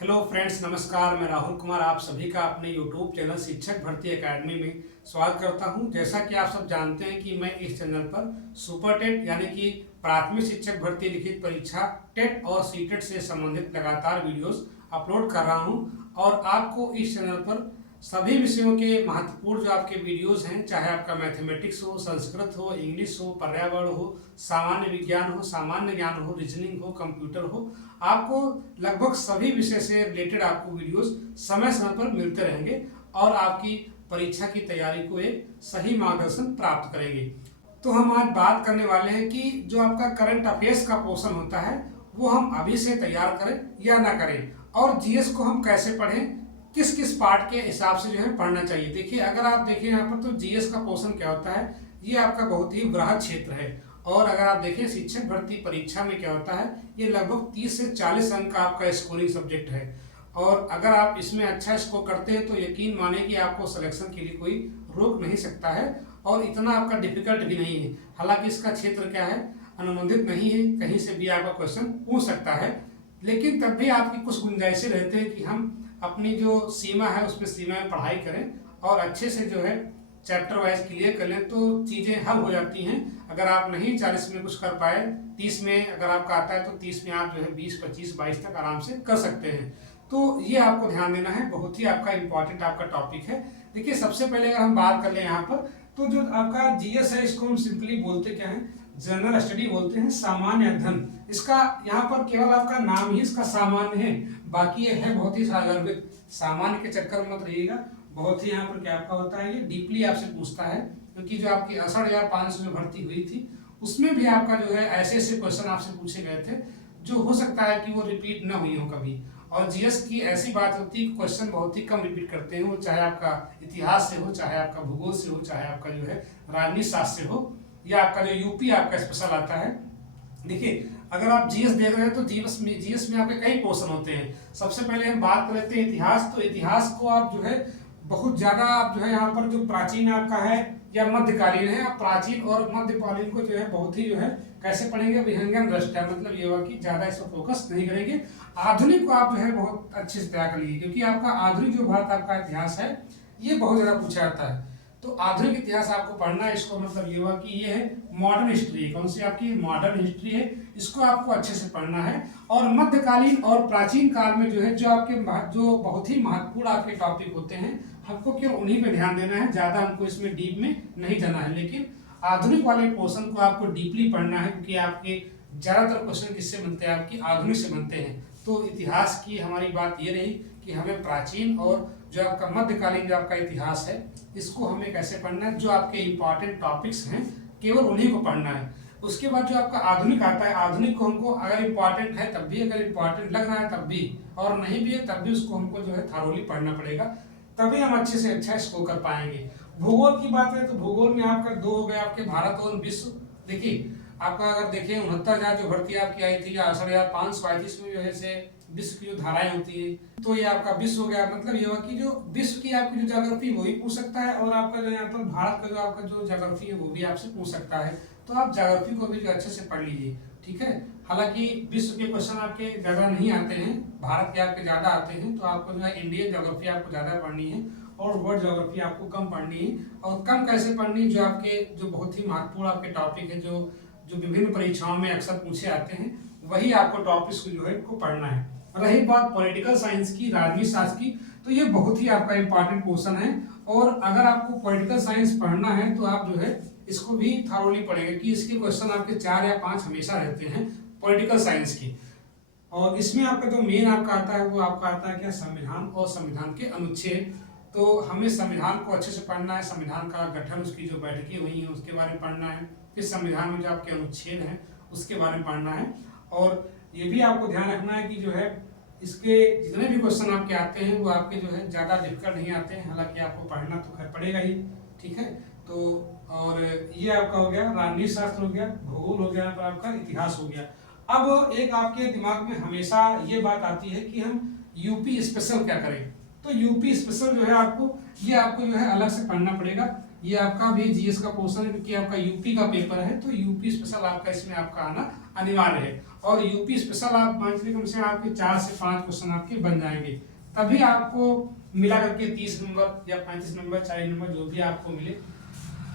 Hello friends, नमस्कार। मैं राहुल कुमार आप सभी का अपने यूट्यूब चैनल शिक्षक भर्ती एकेडमी में स्वागत करता हूं। जैसा कि आप सब जानते हैं कि मैं इस चैनल पर सुपर टेट यानी कि प्राथमिक शिक्षक भर्ती लिखित परीक्षा टेट और सीटेट से संबंधित लगातार वीडियोस अपलोड कर रहा हूं और आपको इस चैनल पर सभी विषयों के महत्वपूर्ण जो आपके वीडियोस हैं, चाहे आपका मैथमेटिक्स हो, संस्कृत हो, इंग्लिश हो, पर्यावरण हो, सामान्य विज्ञान हो, सामान्य ज्ञान हो, रीजनिंग हो, कंप्यूटर हो, आपको लगभग सभी विषय से रिलेटेड आपको वीडियोस समय समय पर मिलते रहेंगे और आपकी परीक्षा की तैयारी को एक सही मार्गदर्शन प्राप्त करेंगे। तो हम आज बात करने वाले हैं कि जो आपका करंट अफेयर्स का पोर्शन होता है वो हम अभी से तैयार करें या ना करें, और जीएस को हम कैसे पढ़ें, किस किस पार्ट के हिसाब से जो है पढ़ना चाहिए। देखिए, अगर आप देखें यहाँ पर तो जीएस का पोर्शन क्या होता है, ये आपका बहुत ही बृहद क्षेत्र है। और अगर आप देखें शिक्षक भर्ती परीक्षा में क्या होता है, ये लगभग 30 से 40 अंक का आपका स्कोरिंग सब्जेक्ट है। और अगर आप इसमें अच्छा स्कोर करते हैं तो यकीन माने कि आपको सिलेक्शन के लिए कोई रोक नहीं सकता है, और इतना आपका डिफिकल्ट भी नहीं है। हालांकि इसका क्षेत्र क्या है, अनुबंधित नहीं है, कहीं से भी आपका क्वेश्चन पूछ सकता है, लेकिन तब भी आपकी कुछ गुंजाइशें रहते हैं कि हम अपनी जो सीमा है उसमें सीमा में पढ़ाई करें और अच्छे से जो है चैप्टर वाइज क्लियर कर लें तो चीज़ें हल हो जाती हैं। अगर आप नहीं 40 में कुछ कर पाए, 30 में अगर आपका आता है तो 30 में आप जो है 20, 25, 22 तक आराम से कर सकते हैं। तो ये आपको ध्यान देना है, बहुत ही आपका इंपॉर्टेंट आपका टॉपिक है। देखिए, सबसे पहले अगर हम बात कर लें यहाँ पर, तो जो आपका जीएस है इसको हम सिंपली बोलते क्या है, जनरल स्टडी बोलते हैं, सामान्य अध्ययन। इसका यहाँ पर केवल आपका नाम ही इसका सामान्य है, बाकी ये है बहुत ही सागर्भित। सामान्य के चक्कर में मत रहिएगा, बहुत ही यहाँ पर क्या आपका होता है, ये डीपली आपसे पूछता है, क्योंकि जो आपकी 68,500 में भर्ती हुई थी उसमें भी आपका जो है ऐसे ऐसे क्वेश्चन आपसे पूछे गए थे जो हो सकता है कि वो रिपीट ना हुई हो कभी। और जीएस की ऐसी बात होती है, क्वेश्चन बहुत ही कम रिपीट करते हैं, वो चाहे आपका इतिहास से हो, चाहे आपका भूगोल से हो, चाहे आपका जो है राजनीति शास्त्र से हो, या आपका जो यूपी आपका स्पेशल आता है। देखिए, अगर आप जीएस देख रहे हैं तो जीएस में आपके कई पोर्शन होते हैं। सबसे पहले हम बात कर लेते हैं इतिहास। तो इतिहास को आप जो है बहुत ज्यादा आप जो है यहाँ पर जो प्राचीन आपका है या मध्यकालीन है, आप प्राचीन और मध्यकालीन को जो है बहुत ही जो है कैसे पढ़ेंगे, विहंगम दृष्टया, मतलब ये हुआ कि ज्यादा इस पर फोकस नहीं करेंगे। आधुनिक को आप जो है बहुत अच्छे से तैयार कर लीजिए, क्योंकि आपका आधुनिक जो भारत आपका इतिहास है ये बहुत ज्यादा पूछा जाता है। तो आधुनिक इतिहास आपको पढ़ना है, इसको मतलब ये हुआ कि ये है मॉडर्न हिस्ट्री, कौन सी आपकी मॉडर्न हिस्ट्री है, इसको आपको अच्छे से पढ़ना है। और मध्यकालीन और प्राचीन काल में जो है जो आपके जो बहुत ही महत्वपूर्ण आपके टॉपिक होते हैं, हमको केवल उन्हीं पे ध्यान देना है, ज्यादा हमको इसमें डीप में नहीं जाना है। लेकिन आधुनिक वाले पोर्शन को आपको डीपली पढ़ना है, क्योंकि आपके ज्यादातर क्वेश्चन किससे बनते हैं, आपकी आधुनिक से बनते हैं। तो इतिहास की हमारी बात ये रही कि हमें प्राचीन और जो आपका मध्यकालीन जो आपका इतिहास है इसको हमें कैसे पढ़ना है, जो आपके इंपॉर्टेंट टॉपिक्स हैं केवल उन्हीं को पढ़ना है। उसके बाद जो आपका आधुनिक आता है, आधुनिक को हमको अगर इंपॉर्टेंट है तब भी, अगर इंपॉर्टेंट लग रहा है तब भी, और नहीं भी है तब भी उसको हमको जो है थारोली पढ़ना पड़ेगा, तभी हम अच्छे से अच्छा स्कोर कर पाएंगे। भूगोल की बात है तो भूगोल में आपका दो हो गए, आपके भारत और विश्व। देखिए, आपका अगर देखें 69,000 जो भर्ती आपकी आई थी, 68,535 में जो है से विश्व की जो धाराएं होती है, तो ये आपका विश्व हो गया। मतलब ये हुआ कि जो विश्व की आपकी जो ज्योग्राफी वो भी पूछ सकता है, और आपका जो यहाँ पर भारत का जो आपका जो ज्योग्राफी है वो भी आपसे पूछ सकता है। तो आप ज्योग्राफी को भी अच्छे से पढ़ लीजिए, ठीक है। हालांकि विश्व के क्वेश्चन आपके ज्यादा नहीं आते हैं, भारत के आपके ज्यादा आते हैं, तो आपको जो है इंडियन ज्योग्राफी आपको ज्यादा पढ़नी है और वर्ल्ड ज्योग्राफी आपको कम पढ़नी है। और कम कैसे पढ़नी, जो आपके जो बहुत ही महत्वपूर्ण आपके टॉपिक है, जो जो विभिन्न परीक्षाओं में अक्सर पूछे आते हैं, वही आपको टॉपिक्स को जो है को पढ़ना है। रही बात पॉलिटिकल साइंस की, राजनीति शास्त्र की, तो ये बहुत ही आपका इंपॉर्टेंट क्वेश्चन है। और अगर आपको पॉलिटिकल साइंस पढ़ना है तो आप जो है इसको भी थारोली पढ़ेंगे, कि इसके क्वेश्चन आपके 4 या 5 हमेशा रहते हैं पॉलिटिकल साइंस की। और इसमें आपका जो मेन आपका आता है वो आपका आता है क्या, संविधान और संविधान के अनुच्छेद। तो हमें संविधान को अच्छे से पढ़ना है, संविधान का गठन, उसकी जो बैठकें हुई हैं उसके बारे में पढ़ना है, फिर संविधान में जो आपके अनुच्छेद हैं उसके बारे में पढ़ना है। और ये भी आपको ध्यान रखना है कि जो है इसके जितने भी क्वेश्चन आपके आते हैं वो आपके जो है ज़्यादा डिफिकल्ट नहीं आते हैं, हालांकि आपको पढ़ना तो खैर पड़ेगा ही, ठीक है। तो और ये आपका हो गया राजनीति शास्त्र हो गया, भूगोल हो गया, पर आपका इतिहास हो गया। अब एक आपके दिमाग में हमेशा ये बात आती है कि हम यूपी स्पेशल क्या करें। तो यूपी स्पेशल जो है आपको जो है अलग से पढ़ना पड़ेगा। ये आपका भी जीएस का पोर्शन है, क्योंकि आपका यूपी का पेपर है, तो यूपी स्पेशल आपका इसमें आपका आना अनिवार्य है। और यूपी स्पेशल आप मान लीजिए कम से कम आपके 4 से 5 क्वेश्चन आपके बन जाएंगे, तभी आपको मिला करके 30 नंबर या 35 नंबर 40 नंबर जो भी आपको मिले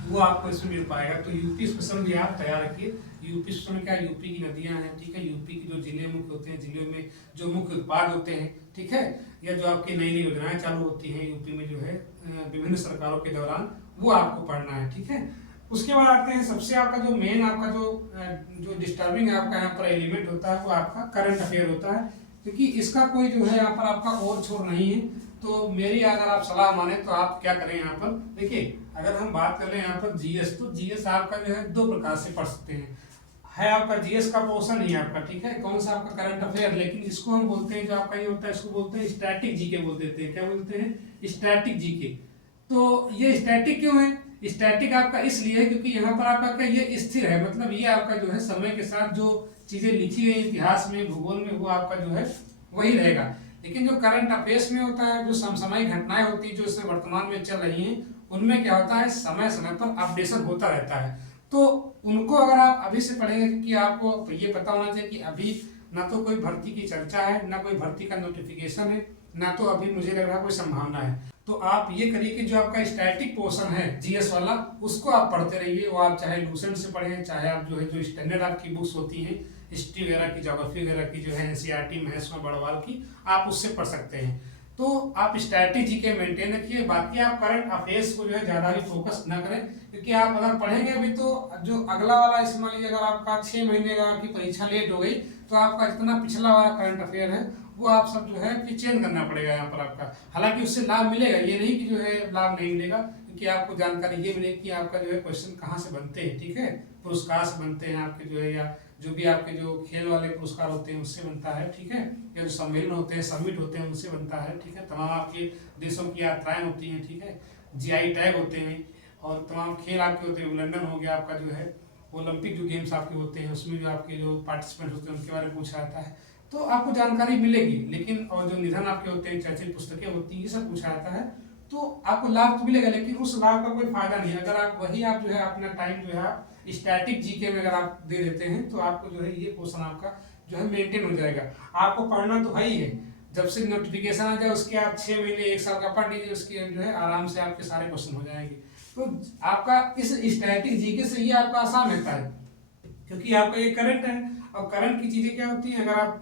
वो आपको इसमें मिल पाएगा। तो यूपी स्पेशल भी आप तैयार रखिए। यूपी स्पेशल में क्या, यूपी की नदियां हैं, ठीक है, यूपी की जो जिले मुख्य होते हैं, जिलों में जो मुख्य उत्पाद होते हैं, ठीक है, या जो आपकी नई नई योजनाएं चालू होती हैं यूपी में जो है विभिन्न सरकारों के दौरान, वो आपको पढ़ना है, ठीक है। उसके बाद आते हैं सबसे आपका जो मेन आपका जो डिस्टर्बिंग आपका यहाँ पर एलिमेंट होता है वो आपका करंट अफेयर होता है, क्योंकि इसका कोई जो है यहाँ पर आपका और छोर नहीं है। तो मेरी अगर आप सलाह माने तो आप क्या करें, यहाँ पर देखिए, अगर हम बात कर रहे हैं यहाँ पर जीएस, तो जीएस आपका जो है 2 प्रकार से पढ़ सकते हैं। है आपका जीएस का पोर्शन ही आपका, ठीक है, कौन सा आपका करंट अफेयर, लेकिन इसको हम बोलते हैं जो आपका ये होता है इसको बोलते हैं स्टैटिक जीके बोल देते हैं। क्या बोलते हैं? Static GK. तो ये स्टैटिक क्यों है? स्टैटिक आपका इसलिए है क्योंकि यहाँ पर आपका क्या, ये स्थिर है, मतलब ये आपका जो है समय के साथ जो चीजें लिखी गई इतिहास में, भूगोल में, वो आपका जो है वही रहेगा। लेकिन जो करंट अफेयर्स में होता है, जो समसामयिक घटनाएं होती है जो इसमें वर्तमान में चल रही हैं, उनमें क्या होता है, समय समय पर अपडेशन होता रहता है। तो उनको अगर आप अभी से पढ़ेंगे, क्योंकि आपको ये पता होना चाहिए कि अभी ना तो कोई भर्ती की चर्चा है, ना कोई भर्ती का नोटिफिकेशन है, ना तो अभी मुझे लग रहा है कोई संभावना है। तो आप ये करिए कि जो आपका स्टैटिक पोर्शन है जीएस वाला, उसको आप पढ़ते रहिए। वो आप चाहे लूसेंट से पढ़ें, चाहे आप जो है जो स्टैंडर्ड आपकी बुक्स होती हैं हिस्ट्री वगैरह की, ज्योग्राफी वगैरह की, जो है एनसीईआरटी मैथ्स में बड़वाल की, आप उससे पढ़ सकते हैं। तो आप स्टैटिक जीके मेंटेन रखिए। बाकी आप करंट अफेयर्स को जो है ज़्यादा भी फोकस ना करें, क्योंकि आप अगर पढ़ेंगे अभी तो जो अगला वाला, इस मान लीजिए अगर आपका 6 महीने का आपकी परीक्षा लेट हो गई, तो आपका जितना पिछला वाला करंट अफेयर है वो आप सब जो है फिर चेंज करना पड़ेगा यहाँ पर आपका। हालांकि उससे लाभ मिलेगा, ये नहीं कि जो है लाभ नहीं मिलेगा, क्योंकि आपको जानकारी ये मिलेगी कि आपका जो है क्वेश्चन कहाँ से बनते हैं, ठीक है, पुरस्कार से बनते हैं आपके जो है, या जो भी आपके जो खेल वाले पुरस्कार होते हैं उससे बनता है, ठीक है, या जो सम्मेलन होते हैं, समिट होते हैं, उनसे बनता है, ठीक है, तमाम आपके देशों की यात्राएं होती हैं, ठीक है, जीआई टैग होते हैं, और तमाम खेल आपके होते हैं। लंदन हो गया आपका जो है, ओलंपिक जो गेम्स आपके होते हैं उसमें जो आपके जो पार्टिसिपेंट होते हैं उनके बारे में पूछा जाता है, तो आपको जानकारी मिलेगी। लेकिन और जो निधन आपके होते हैं, चर्चित पुस्तकें होती हैं, ये सब पूछा जाता है, तो आपको लाभ तो मिलेगा, लेकिन उस लाभ का कोई फायदा नहीं है अगर आप वही आप जो है अपना टाइम जो है स्टैटिक जीके में अगर आप दे देते हैं, तो आपको जो है ये पोर्शन आपका जो है मेंटेन हो जाएगा। आपको पढ़ना तो है ही है, जब से नोटिफिकेशन आ जाए उसके आप 6 महीने 1 साल का पढ़ लीजिए, उसके जो है आराम से आपके सारे क्वेश्चन हो जाएंगे। तो आपका इस स्टैटिक जीके से ये आपका आसान रहता है, क्योंकि आपका ये करंट है। और करंट की चीजें क्या होती हैं, अगर आप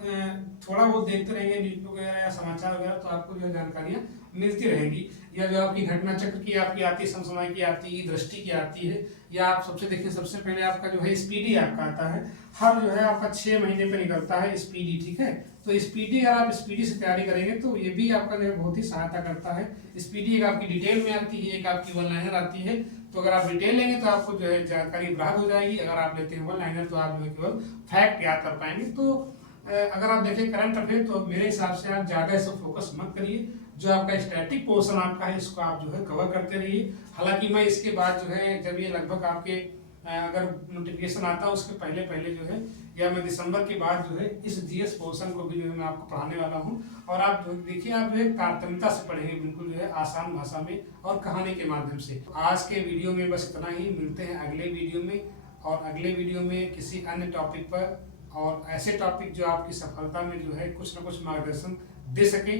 थोड़ा बहुत देखते रहेंगे न्यूज वगैरह या समाचार वगैरह, तो आपको जो है जानकारियां मिलती रहेंगी। या जो आपकी घटना चक्र की आपकी आती है, समसामयिक की आती है, दृष्टि की आती है, या आप सबसे देखिए सबसे पहले आपका जो है स्पीडी आपका आता है, हर जो है आपका 6 महीने पे निकलता है स्पीडी, ठीक है। तो स्पीडी अगर आप स्पीडी से तैयारी करेंगे तो ये भी आपका जो है बहुत ही सहायता करता है। स्पीडी एक आपकी डिटेल में आती है, एक आपकी वन लाइनर आती है। तो अगर आप डिटेल लेंगे तो आपको जो है जानकारी बराबर हो जाएगी, अगर आप लेते हैं वन लाइनर तो आप जो है केवल फैक्ट याद कर पाएंगे। तो अगर आप देखें करंट अफेयर, तो मेरे हिसाब से आप ज़्यादा इसे फोकस मत करिए, जो आपका स्टैटिक पोर्शन आपका है इसको आप जो है कवर करते रहिए। हालांकि मैं इसके बाद जो है जब ये लगभग आपके अगर नोटिफिकेशन आता है उसके पहले पहले जो है, या मैं दिसंबर के बाद जो है इस जीएस पोर्शन को भी जो है मैं आपको पढ़ाने वाला हूँ। और आप जो देखिए आप जो है तारतम्यता से पढ़ेंगे, बिल्कुल जो है आसान भाषा में और कहानी के माध्यम से। तो आज के वीडियो में बस इतना ही, मिलते हैं अगले वीडियो में, और अगले वीडियो में किसी अन्य टॉपिक पर, और ऐसे टॉपिक जो आपकी सफलता में जो है कुछ ना कुछ मार्गदर्शन दे सके।